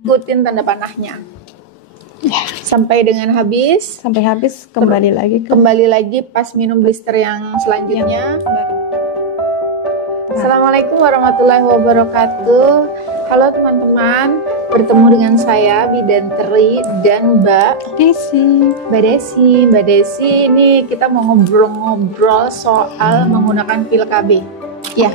ikutin tanda panahnya sampai dengan habis. Sampai habis kembali lagi pas minum blister yang selanjutnya. Assalamualaikum warahmatullahi wabarakatuh. Halo teman-teman, bertemu dengan saya Bidan Teri dan Mbak Desi. Ini kita mau ngobrol-ngobrol soal menggunakan pil KB. Ya.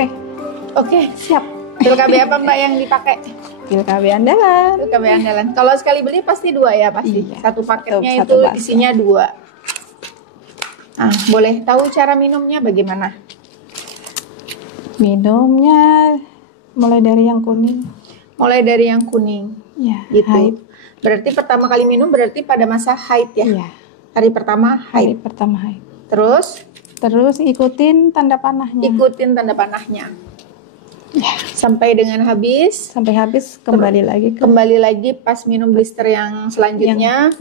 Oke, siap. Pil KB apa Mbak yang dipakai? Pil KB andalan. Pil KB andalan. Kalau sekali beli pasti 2 ya pasti. Iya. Satu paketnya Satu itu isinya 2. Nah, boleh tahu cara minumnya bagaimana? Minumnya mulai dari yang kuning. Ya, gitu. Haid. Berarti pertama kali minum berarti pada masa haid ya? Iya. Hari pertama haid. Terus ikutin tanda panahnya. Ya. Sampai dengan habis. Kembali lagi pas minum blister yang selanjutnya.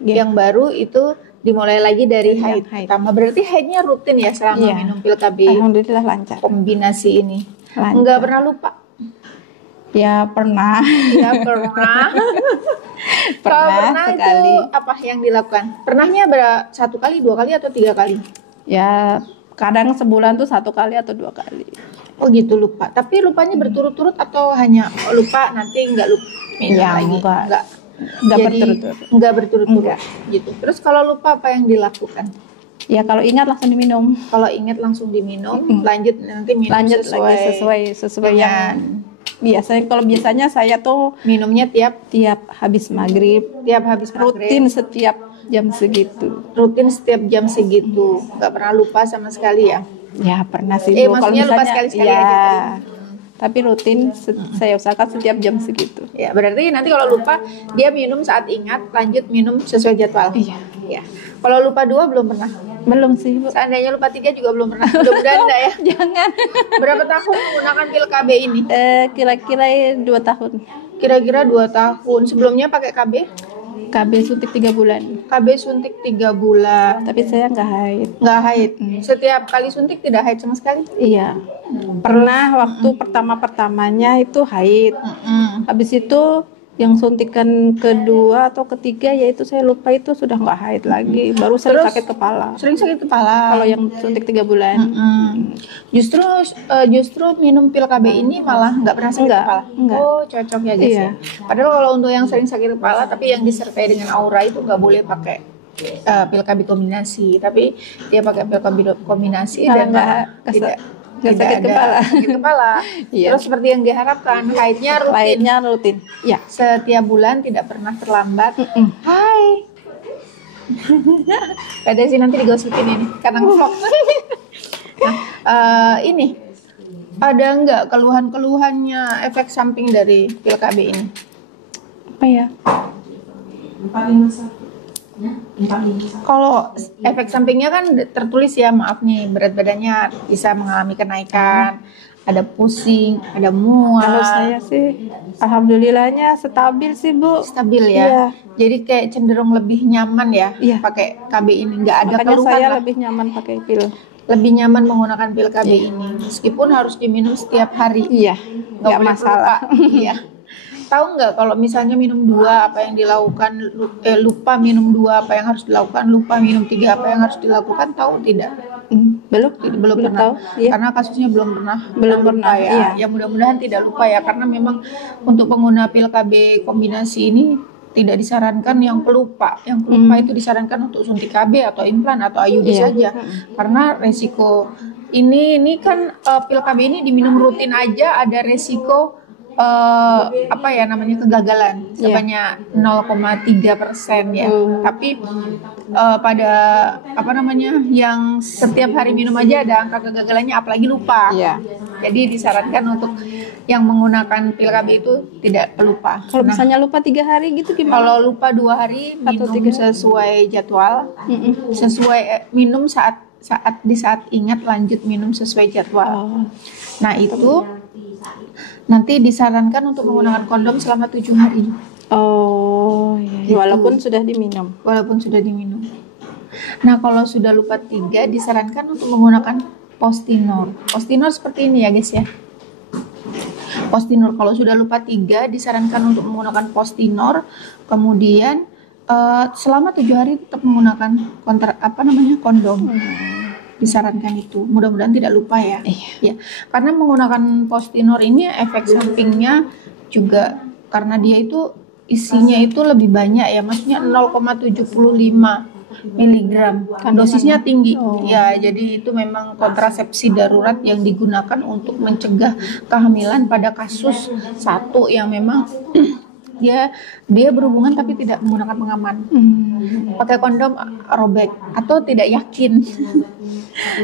Yang baru itu dimulai lagi dari haid pertama. Berarti haidnya rutin ya selama minum pil KB. Alhamdulillah lancar. Kombinasi ini. Lancar. Enggak pernah lupa? Ya pernah. Kalau pernah sekali. itu apa yang dilakukan? Pernahnya 1 kali, 2 kali atau 3 kali? Ya kadang sebulan tuh 1 kali atau 2 kali. Oh gitu, lupa. Tapi lupanya berturut-turut atau hanya lupa nanti enggak lupa? Ya enggak berturut-turut. Enggak berturut-turut gitu. Terus kalau lupa apa yang dilakukan? Ya kalau ingat langsung diminum. Lanjut nanti minum sesuai yang biasanya saya tuh minumnya tiap habis maghrib. Rutin setiap jam segitu. Nggak pernah lupa sama sekali ya? Ya pernah sih. Maksudnya lupa sekali-sekali aja. Tapi rutin saya usahakan setiap jam segitu. Ya berarti nanti kalau lupa dia minum saat ingat, lanjut minum sesuai jadwal. Iya. Ya. Kalau lupa 2 belum pernah? Belum sih, Bu. Seandainya lupa 3 juga belum pernah. Mudah-mudahan enggak ya. Jangan. Berapa tahun menggunakan pil KB ini? Kira-kira 2 tahun. Kira-kira 2 tahun. Sebelumnya pakai KB? KB suntik 3 bulan. KB suntik 3 bulan. Tapi saya nggak haid. Setiap kali suntik tidak haid sama sekali? Iya. Pernah waktu pertamanya itu haid. Habis itu yang suntikan kedua atau ketiga yaitu saya lupa itu sudah nggak haid lagi. Baru sering sakit kepala. Kalau yang suntik 3 bulan. Justru minum pil KB ini malah nggak pernah sakit kepala. Enggak. Oh, cocok ya guys ya. Padahal kalau untuk yang sering sakit kepala tapi yang disertai dengan aura itu nggak boleh pakai pil KB kombinasi. Tapi dia pakai pil KB kombinasi dan tidak sakit kepala. Iya. Terus seperti yang diharapkan, haidnya rutin. Ya. Setiap bulan tidak pernah terlambat. Hai. Kada sih nanti digosipin ini karena vlog. Nah, ini ada nggak keluhan-keluhannya efek samping dari pil KB ini? Apa ya? Kalau efek sampingnya kan tertulis ya, maaf nih, berat badannya bisa mengalami kenaikan, ada pusing, ada mual. Kalau saya sih alhamdulillahnya stabil sih, Bu. Stabil ya. Iya. Jadi kayak cenderung lebih nyaman ya pakai KB ini, nggak ada Makanya keluhan saya lah. lebih nyaman pakai pil. Lebih nyaman menggunakan pil KB ini, meskipun harus diminum setiap hari. Iya. Nggak boleh masalah. Iya. Tahu nggak kalau misalnya minum 2 apa yang dilakukan, lupa minum 2 apa yang harus dilakukan, lupa minum 3 apa yang harus dilakukan, tahu tidak? Belum pernah tahu, iya. Karena kasusnya belum pernah pernah ya. iya. Ya mudah-mudahan tidak lupa ya, karena memang untuk pengguna pil KB kombinasi ini tidak disarankan yang pelupa. Yang pelupa itu disarankan untuk suntik KB atau implan atau IUD saja, karena resiko ini kan pil KB ini diminum rutin aja ada resiko kegagalan sebanyak 0,3% ya. Tapi pada yang setiap hari minum aja ada angka kegagalannya, apalagi lupa. Jadi disarankan untuk yang menggunakan pil KB itu tidak pelupa. Kalau misalnya lupa 3 hari gitu gimana? Kalau lupa 2 hari minum sesuai jadwal, minum saat ingat, lanjut minum sesuai jadwal. Nah itu nanti disarankan untuk menggunakan kondom selama 7 hari. Oh, iya. Walaupun sudah diminum. Nah, kalau sudah lupa 3 disarankan untuk menggunakan Postinor. Postinor seperti ini ya guys ya. Postinor. Kalau sudah lupa 3 disarankan untuk menggunakan Postinor. Kemudian selama 7 hari tetap menggunakan kondom. Disarankan itu. Mudah-mudahan tidak lupa ya. Ya. Karena menggunakan Postinor ini efek sampingnya juga karena dia itu isinya itu lebih banyak ya, maksudnya 0,75 miligram, dosisnya tinggi. Ya, jadi itu memang kontrasepsi darurat yang digunakan untuk mencegah kehamilan pada kasus satu yang memang dia berhubungan tapi tidak menggunakan pengaman. Pakai kondom robek atau tidak yakin.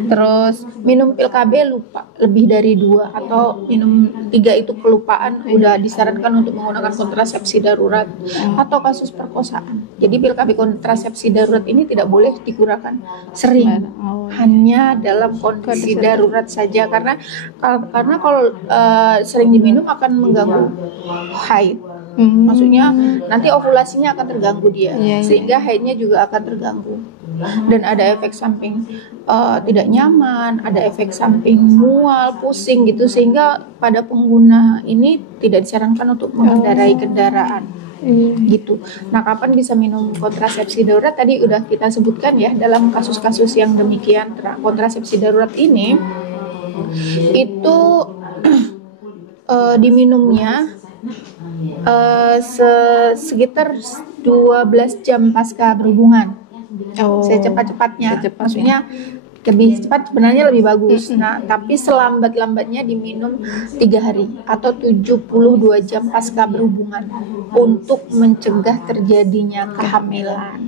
Terus minum pil KB lupa lebih dari 2 atau minum 3 itu kelupaan, udah disarankan untuk menggunakan kontrasepsi darurat. Atau kasus perkosaan. Jadi pil KB kontrasepsi darurat ini tidak boleh digunakan sering. Hanya dalam kondisi darurat saja karena kalau sering diminum akan mengganggu haid. Maksudnya nanti ovulasinya akan terganggu dia, sehingga haidnya juga akan terganggu. Dan ada efek samping tidak nyaman, ada efek samping mual, pusing gitu, sehingga pada pengguna ini tidak disarankan untuk mengendarai kendaraan. Gitu. Nah, kapan bisa minum kontrasepsi darurat? Tadi udah kita sebutkan ya, dalam kasus-kasus yang demikian. Kontrasepsi darurat ini itu diminumnya sekitar 12 jam pasca berhubungan. Secepat-cepatnya. Maksudnya lebih cepat sebenarnya lebih bagus. Nah, tapi selambat-lambatnya diminum 3 hari atau 72 jam pasca berhubungan untuk mencegah terjadinya kehamilan.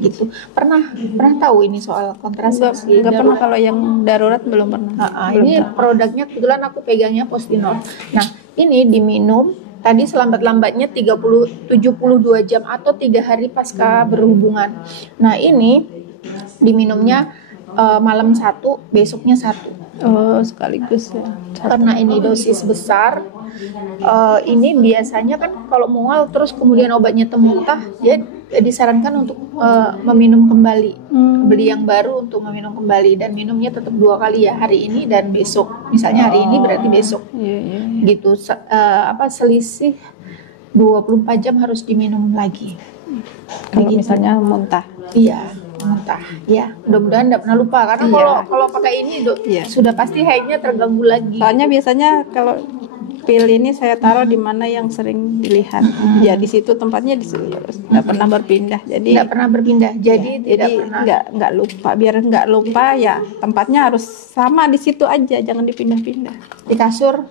Gitu. Pernah tahu ini soal kontrasepsi? Enggak pernah, kalau yang darurat belum pernah. Ini produknya kebetulan aku pegangnya Postinor. Nah, ini diminum tadi selambat-lambatnya 72 jam atau 3 hari pasca berhubungan. Nah, ini diminumnya malam 1, besoknya 1. Sekaligus ya. Karena ini dosis besar. Ini biasanya kan kalau mual terus kemudian obatnya muntah, ya disarankan untuk meminum kembali, beli yang baru untuk meminum kembali, dan minumnya tetap 2 kali ya, hari ini dan besok. Misalnya hari ini berarti besok. Gitu. Selisih 24 jam harus diminum lagi. Kalau misalnya muntah. Iya, muntah. Ya, mudah-mudahan tidak pernah lupa karena kalau pakai ini sudah pasti haidnya terganggu lagi. Soalnya biasanya kalau pil ini saya taruh di mana yang sering dilihat. Ya di situ tempatnya nggak pernah berpindah. Jadi nggak pernah berpindah. Jadi tidak pernah. Nggak lupa. Biar nggak lupa ya tempatnya harus sama di situ aja. Jangan dipindah-pindah. Di kasur,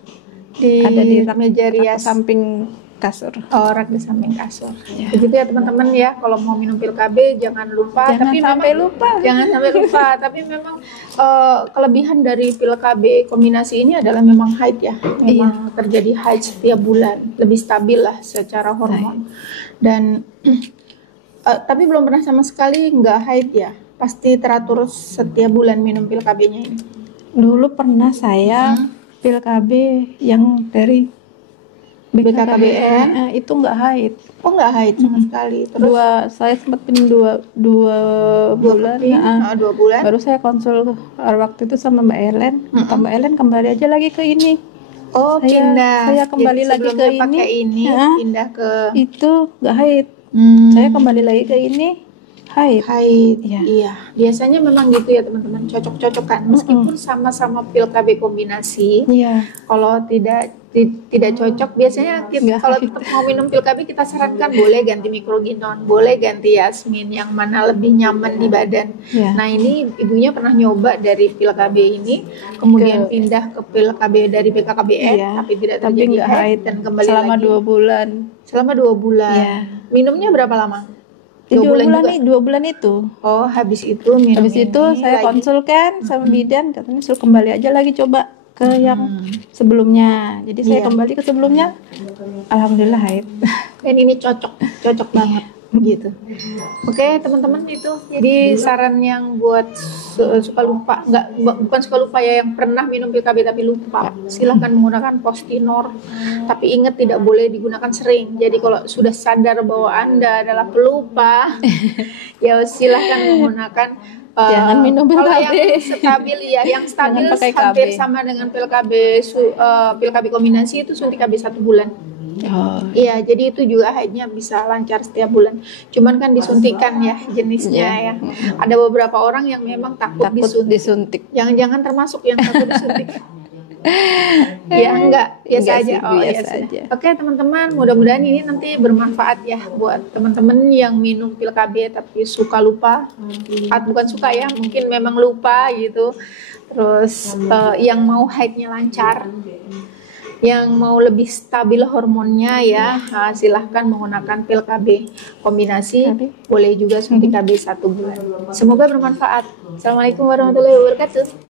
ada di meja rias samping kasur. Rak di samping kasur. Begitu ya teman-teman ya. Kalau mau minum pil KB jangan lupa. Jangan sampai lupa. Tapi memang kelebihan dari pil KB kombinasi ini adalah memang haid ya. Memang terjadi haid setiap bulan. Lebih stabil lah secara hormon. Dan tapi belum pernah sama sekali nggak haid ya. Pasti teratur setiap bulan minum pil KB-nya ini. Dulu pernah saya pil KB yang dari BKKBN itu nggak haid. Oh, nggak haid sama sekali. Terus saya sempat minum dua bulan. 2 bulan. Baru saya konsul waktu itu sama Mbak Ellen. Mbak Ellen kembali aja lagi ke ini. Pindah. Saya kembali lagi ke ini. Pindah ke itu nggak haid. Saya kembali lagi ke ini haid. Iya. Biasanya memang gitu ya teman-teman, cocok-cocokan. Meskipun sama-sama pil KB kombinasi. Kalau tidak cocok, biasanya kalau tetap mau minum pil KB kita sarankan boleh ganti mikroginon, boleh ganti yasmin, yang mana lebih nyaman di badan. Nah, ini ibunya pernah nyoba dari pil KB ini, kemudian pindah ke pil KB dari BKKBN, tapi tidak terjadi haid dan kembali selama lagi. 2 bulan. Selama 2 bulan. Minumnya berapa lama? 2 bulan itu. Oh, habis itu minum. Habis itu saya konsulkan sama bidan, katanya suruh kembali aja lagi coba ke yang sebelumnya. Jadi saya kembali ke sebelumnya, alhamdulillah haid. Dan ini cocok banget gitu. Oke, teman-teman, itu jadi saran yang buat suka lupa, bukan suka lupa ya, yang pernah minum pil KB tapi lupa, silahkan menggunakan Postinor. Tapi ingat tidak boleh digunakan sering. Jadi kalau sudah sadar bahwa Anda adalah pelupa, ya silahkan menggunakan Jangan minum pil Kalau KB. yang stabil ya, yang stabil Jangan pakai hampir KB. sama dengan pil KB pil KB kombinasi itu suntik KB 1 bulan. Oh, Iya, jadi itu juga haidnya bisa lancar setiap bulan. Cuman kan disuntikan ya jenisnya ya. Ada beberapa orang yang memang takut takut disuntik. Jangan-jangan termasuk yang takut disuntik. Ya enggak, biasa Enggak aja. sih, Oh, biasa ya sudah. aja. Oke teman-teman, mudah-mudahan ini nanti bermanfaat ya buat teman-teman yang minum pil KB tapi suka lupa. Bukan suka ya, mungkin memang lupa gitu. Terus yang mau haidnya lancar, yang mau lebih stabil hormonnya ya, silahkan menggunakan pil KB kombinasi. Boleh juga suntik KB 1 bulan. Semoga bermanfaat. Assalamualaikum warahmatullahi wabarakatuh.